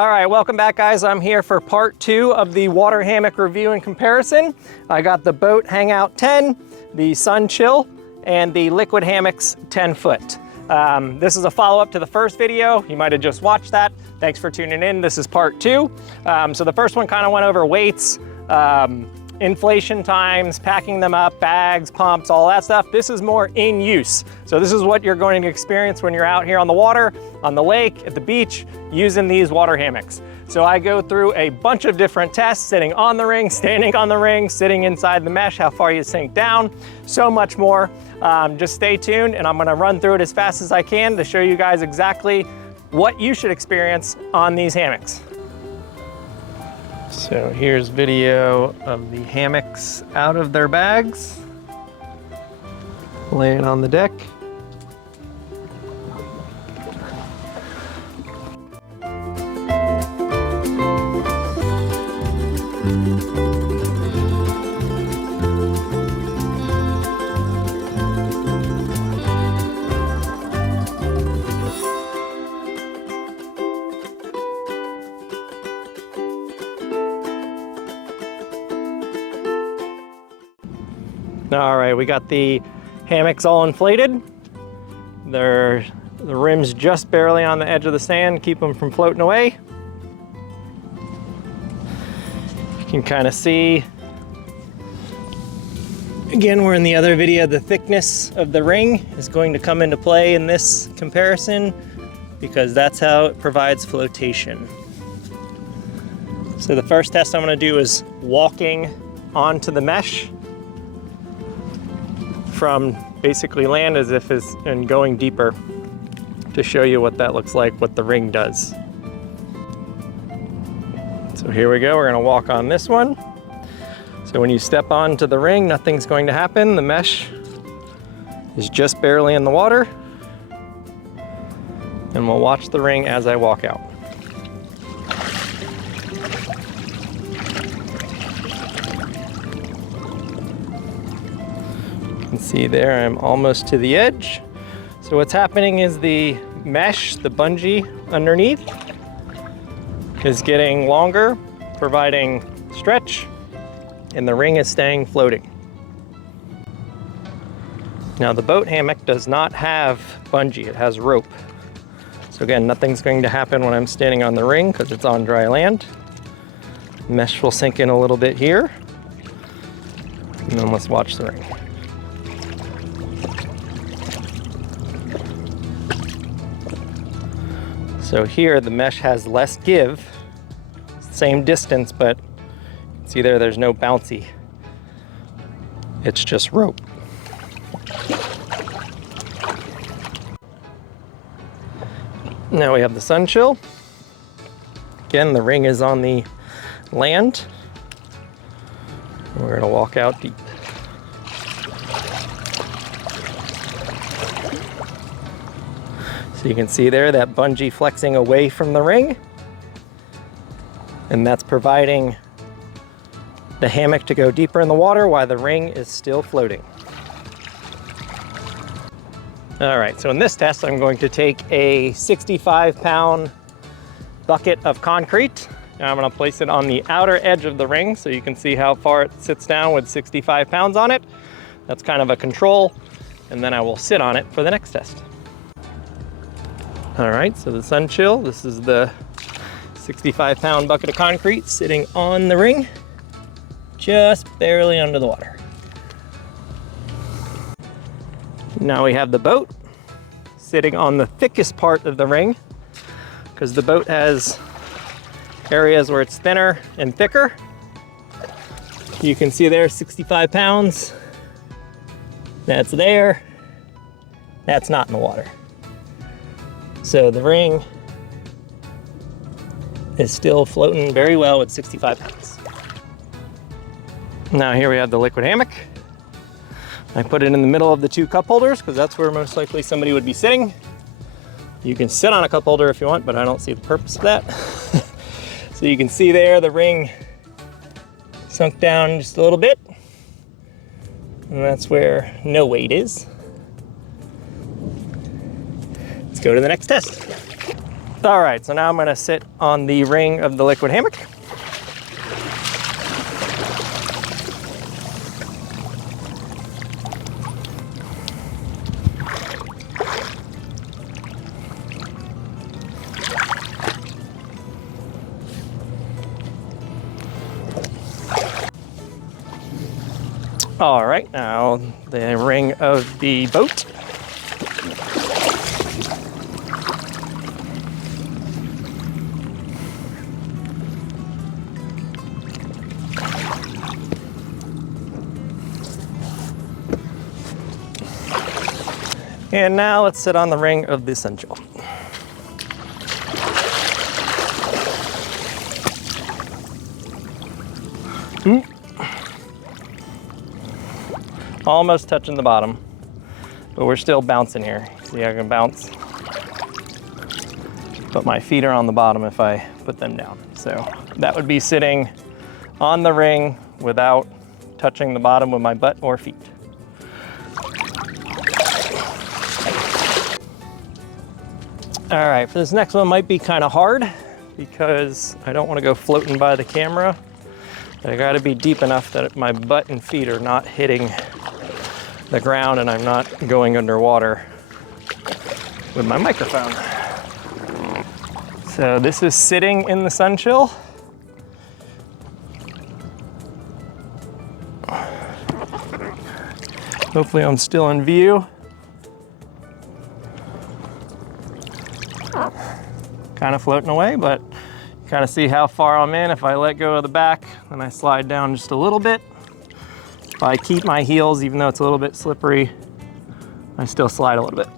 All right, welcome back guys. I'm here for part 2 of the water hammock review and comparison. I got the Bote Hangout 10, the Sunchill, and the Liquid Hammocks 10 foot. This is a follow-up to the first video. You might have just watched that. Thanks for tuning in. This is part 2. So the first one kind of went over weights, inflation times, packing them up, bags, pumps, all that stuff. This is more in use. So this is what you're going to experience when you're out here on the water, on the lake, at the beach, using these water hammocks. So I go through a bunch of different tests, sitting on the ring, standing on the ring, sitting inside the mesh, how far you sink down, so much more. Just stay tuned and I'm gonna run through it as fast as I can to show you guys exactly what you should experience on these hammocks. So here's video of the hammocks out of their bags, laying on the deck. All right, we got the hammocks all inflated. The rim's just barely on the edge of the sand, keep them from floating away. You can kind of see, again, we're in the other video, the thickness of the ring is going to come into play in this comparison because that's how it provides flotation. So the first test I'm gonna do is walking onto the mesh from basically land as if it's and going deeper to show you what that looks like, what the ring does. So here we go, we're gonna walk on this one. So when you step onto the ring, nothing's going to happen. The mesh is just barely in the water. And we'll watch the ring as I walk out. You can see there I'm almost to the edge. So what's happening is the mesh, the bungee underneath, is getting longer, providing stretch, and the ring is staying floating. Now the boat hammock does not have bungee, it has rope. So again, nothing's going to happen when I'm standing on the ring because it's on dry land. The mesh will sink in a little bit here, and then let's watch the ring. So here the mesh has less give, same distance, but see there's no bouncy. It's just rope. Now we have the Sunchill. Again, the ring is on the land. We're gonna walk out deep. So you can see there that bungee flexing away from the ring, and that's providing the hammock to go deeper in the water while the ring is still floating. All right, so in this test, I'm going to take a 65-pound bucket of concrete, and I'm gonna place it on the outer edge of the ring so you can see how far it sits down with 65 pounds on it. That's kind of a control, and then I will sit on it for the next test. All right, so the Sunchill, this is the 65-pound bucket of concrete sitting on the ring, just barely under the water. Now we have the boat sitting on the thickest part of the ring because the boat has areas where it's thinner and thicker. You can see there 65 pounds. That's there. That's not in the water. So the ring is still floating very well with 65 pounds. Now here we have the liquid hammock. I put it in the middle of the 2 cup holders because that's where most likely somebody would be sitting. You can sit on a cup holder if you want, but I don't see the purpose of that. So you can see there the ring sunk down just a little bit. And that's where no weight is. Let's go to the next test. All right, so now I'm gonna sit on the ring of the liquid hammock. All right, now the ring of the boat. And now let's sit on the ring of the Sunchill. Almost touching the bottom, but we're still bouncing here. See, I can bounce, but my feet are on the bottom if I put them down. So that would be sitting on the ring without touching the bottom with my butt or feet. All right, for this next one might be kind of hard because I don't want to go floating by the camera. I gotta be deep enough that my butt and feet are not hitting the ground and I'm not going underwater with my microphone. So this is sitting in the Sunchill. Hopefully I'm still in view. Kind of floating away, but kind of see how far I'm in. If I let go of the back, then I slide down just a little bit. If I keep my heels, even though it's a little bit slippery, I still slide a little bit.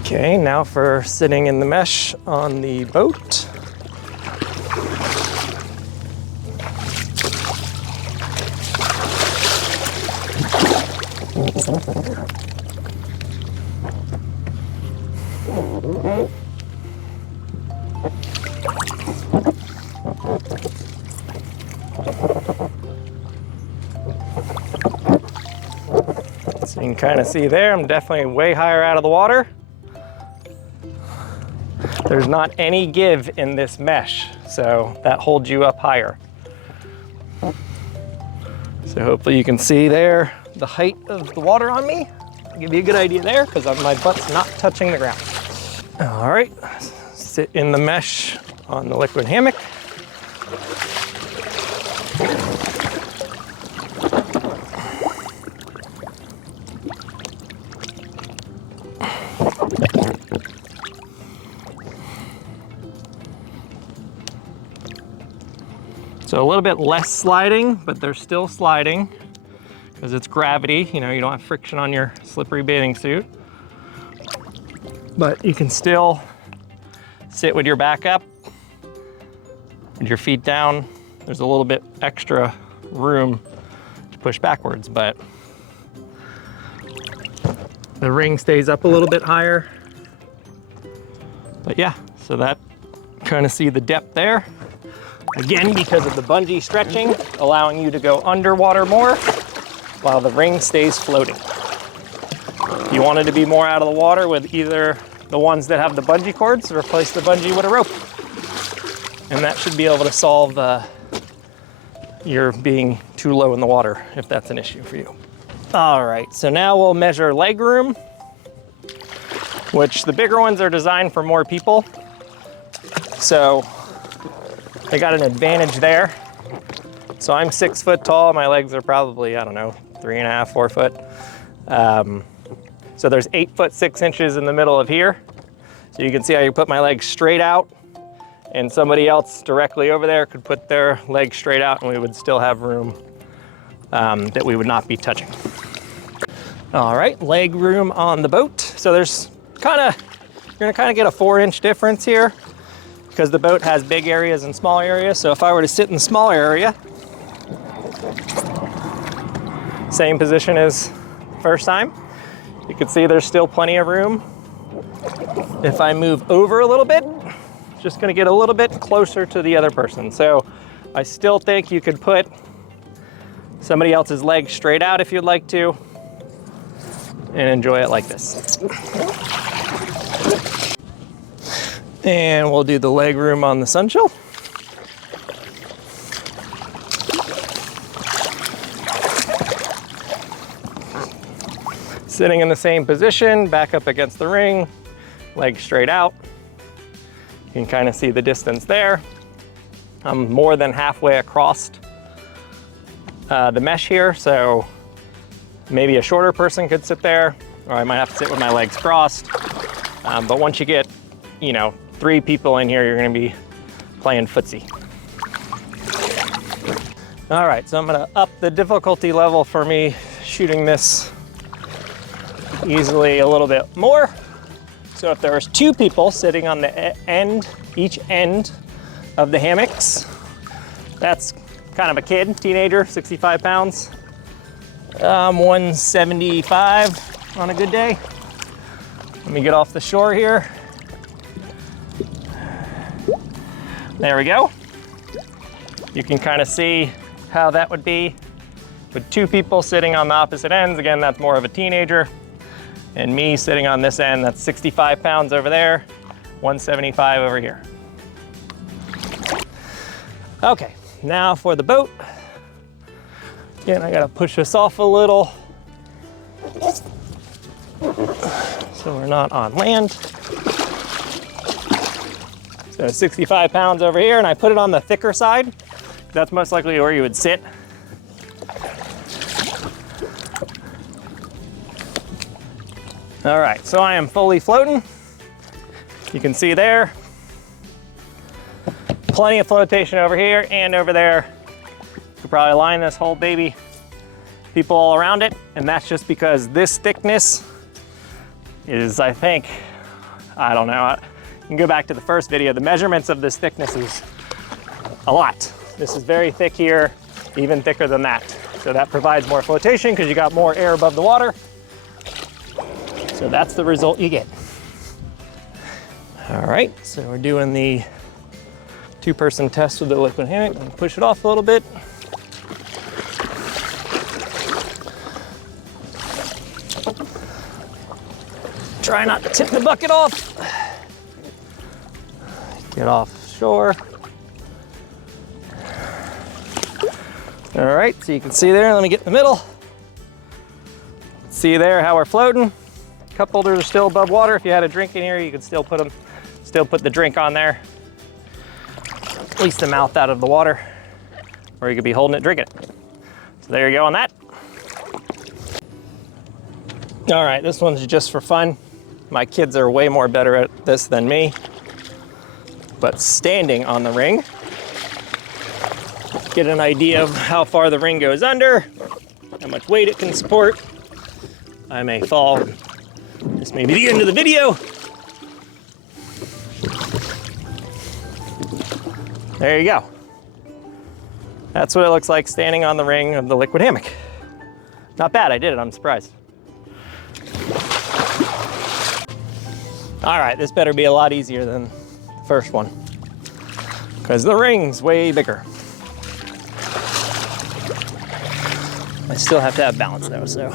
Okay, now for sitting in the mesh on the boat. So you can kind of see there, I'm definitely way higher out of the water. There's not any give in this mesh, so that holds you up higher. So hopefully you can see there the height of the water on me. I'll give you a good idea there because my butt's not touching the ground. All right, sit in the mesh on the liquid hammock. So a little bit less sliding, but they're still sliding because it's gravity. You know, you don't have friction on your slippery bathing suit. But you can still sit with your back up and your feet down. There's a little bit extra room to push backwards, but the ring stays up a little bit higher. But yeah, so that kind of see the depth there. Again, because of the bungee stretching, allowing you to go underwater more while the ring stays floating. If you wanted to be more out of the water with either the ones that have the bungee cords, replace the bungee with a rope. And that should be able to solve your being too low in the water if that's an issue for you. All right, so now we'll measure leg room, which the bigger ones are designed for more people. So I got an advantage there. So I'm 6 foot tall. My legs are probably, I don't know, 3.5, 4 foot. So there's 8 foot 6 inches in the middle of here. So you can see how you put my legs straight out and somebody else directly over there could put their legs straight out and we would still have room that we would not be touching. All right, leg room on the boat. So there's you're gonna kind of get a 4-inch difference here because the boat has big areas and small areas. So if I were to sit in the small area, same position as first time, you can see there's still plenty of room. If I move over a little bit, just gonna get a little bit closer to the other person. So I still think you could put somebody else's leg straight out if you'd like to, and enjoy it like this. And we'll do the leg room on the Sunchill. Sitting in the same position, back up against the ring, legs straight out. You can kind of see the distance there. I'm more than halfway across the mesh here, so maybe a shorter person could sit there, or I might have to sit with my legs crossed. But once you get, you know, 3 people in here, you're gonna be playing footsie. All right, so I'm gonna up the difficulty level for me shooting this easily a little bit more. So if there was 2 people sitting on the each end of the hammocks, that's kind of a kid, teenager, 65 pounds. 175 on a good day. Let me get off the shore here. There we go. You can kind of see how that would be with 2 people sitting on the opposite ends. Again, that's more of a teenager. And me sitting on this end, that's 65 pounds over there, 175 over here. Okay, now for the boat. Again, I gotta push this off a little so we're not on land. So 65 pounds over here, and I put it on the thicker side. That's most likely where you would sit. All right, so I am fully floating. You can see there, plenty of flotation over here and over there. You could probably line this whole baby, people all around it, and that's just because this thickness is, I think, I don't know, you can go back to the first video, the measurements of this thickness is a lot. This is very thick here, even thicker than that. So that provides more flotation because you got more air above the water. So that's the result you get. All right, so we're doing the 2-person test with the liquid hammock. I'm gonna push it off a little bit. Try not to tip the bucket off. Get off shore. All right, so you can see there, let me get in the middle. See there how we're floating. Cup holders are still above water. If you had a drink in here, you could still put the drink on there. At least the mouth out of the water, or you could be holding it, drinking it. So there you go on that. All right, this one's just for fun. My kids are way more better at this than me. But standing on the ring, get an idea of how far the ring goes under, how much weight it can support. I may fall. This may be the end of the video. There you go. That's what it looks like standing on the ring of the liquid hammock. Not bad, I did it, I'm surprised. All right, this better be a lot easier than the first one, because the ring's way bigger. I still have to have balance though, so.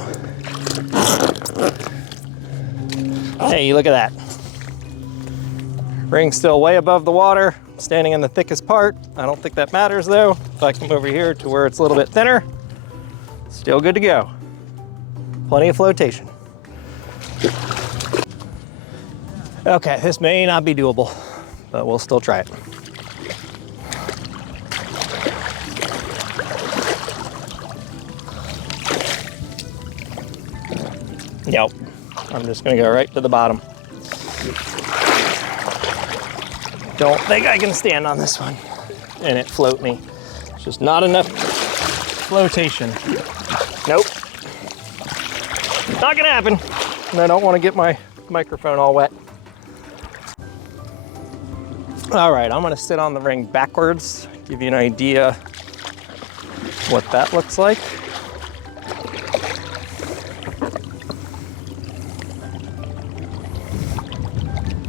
Hey, look at that. Ring's still way above the water, standing in the thickest part. I don't think that matters though. If I come over here to where it's a little bit thinner, still good to go. Plenty of flotation. Okay, this may not be doable, but we'll still try it. Yep, I'm just gonna go right to the bottom. Don't think I can stand on this one and it float me. It's just not enough flotation. Nope, not gonna happen. And I don't wanna get my microphone all wet. All right, I'm gonna sit on the ring backwards, give you an idea what that looks like.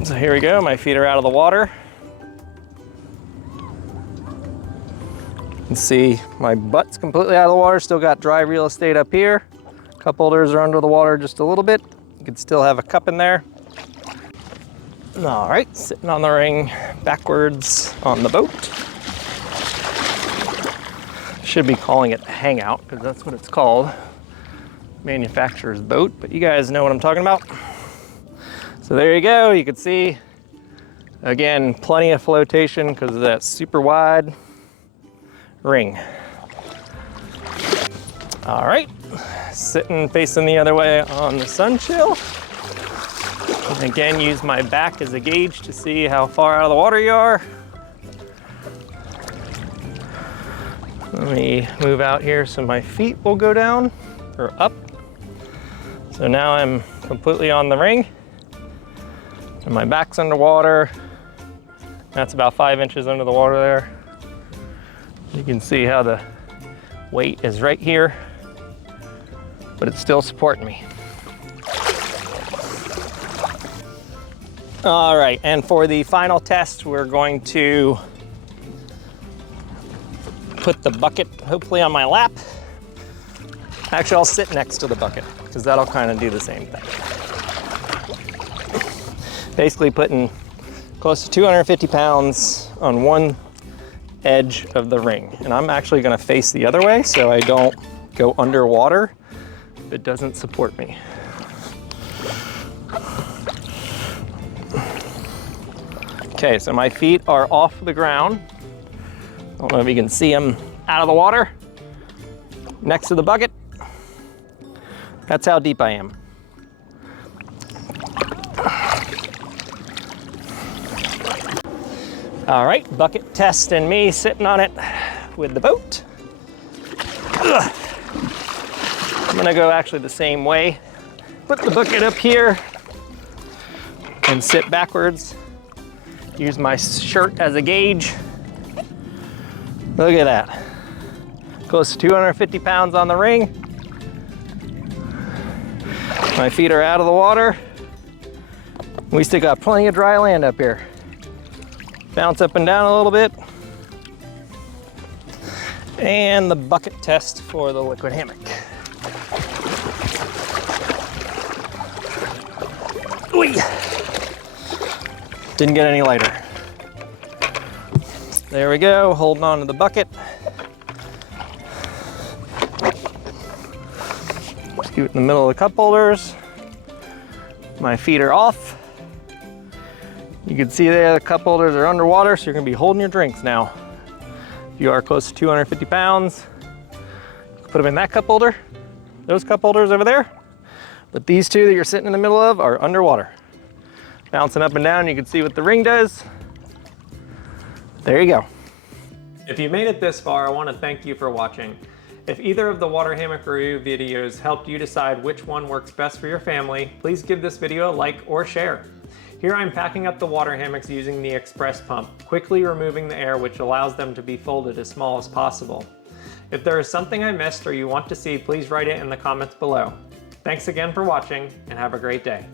So here we go, my feet are out of the water. You can see my butt's completely out of the water, still got dry real estate up here. Cup holders are under the water just a little bit. You could still have a cup in there. All right, sitting on the ring backwards on the boat. Should be calling it a hangout because that's what it's called. Manufacturer's boat, but you guys know what I'm talking about. So there you go, you can see, again, plenty of flotation because of that super wide ring. All right, sitting facing the other way on the Sunchill. And again, use my back as a gauge to see how far out of the water you are. Let me move out here so my feet will go down or up. So now I'm completely on the ring and my back's underwater. That's about 5 inches under the water there. You can see how the weight is right here, but it's still supporting me. All right, and for the final test, we're going to put the bucket hopefully on my lap. Actually, I'll sit next to the bucket because that'll kind of do the same thing. Basically putting close to 250 pounds on one edge of the ring. And I'm actually gonna face the other way so I don't go underwater if it doesn't support me. Okay, so my feet are off the ground. I don't know if you can see them out of the water. Next to the bucket. That's how deep I am. All right, bucket test and me sitting on it with the boat. Ugh. I'm gonna go actually the same way. Put the bucket up here and sit backwards. Use my shirt as a gauge. Look at that. Close to 250 pounds on the ring. My feet are out of the water. We still got plenty of dry land up here. Bounce up and down a little bit. And the bucket test for the liquid hammock. Ooh. Didn't get any lighter. There we go, holding on to the bucket. Scoot in the middle of the cup holders. My feet are off. You can see there the cup holders are underwater, so you're gonna be holding your drinks now. If you are close to 250 pounds, put them in that cup holder, those cup holders over there. But these two that you're sitting in the middle of are underwater. Bouncing up and down, you can see what the ring does. There you go. If you made it this far, I want to thank you for watching. If either of the water hammock review videos helped you decide which one works best for your family, please give this video a like or share. Here I'm packing up the water hammocks using the express pump, quickly removing the air which allows them to be folded as small as possible. If there is something I missed or you want to see, please write it in the comments below. Thanks again for watching and have a great day.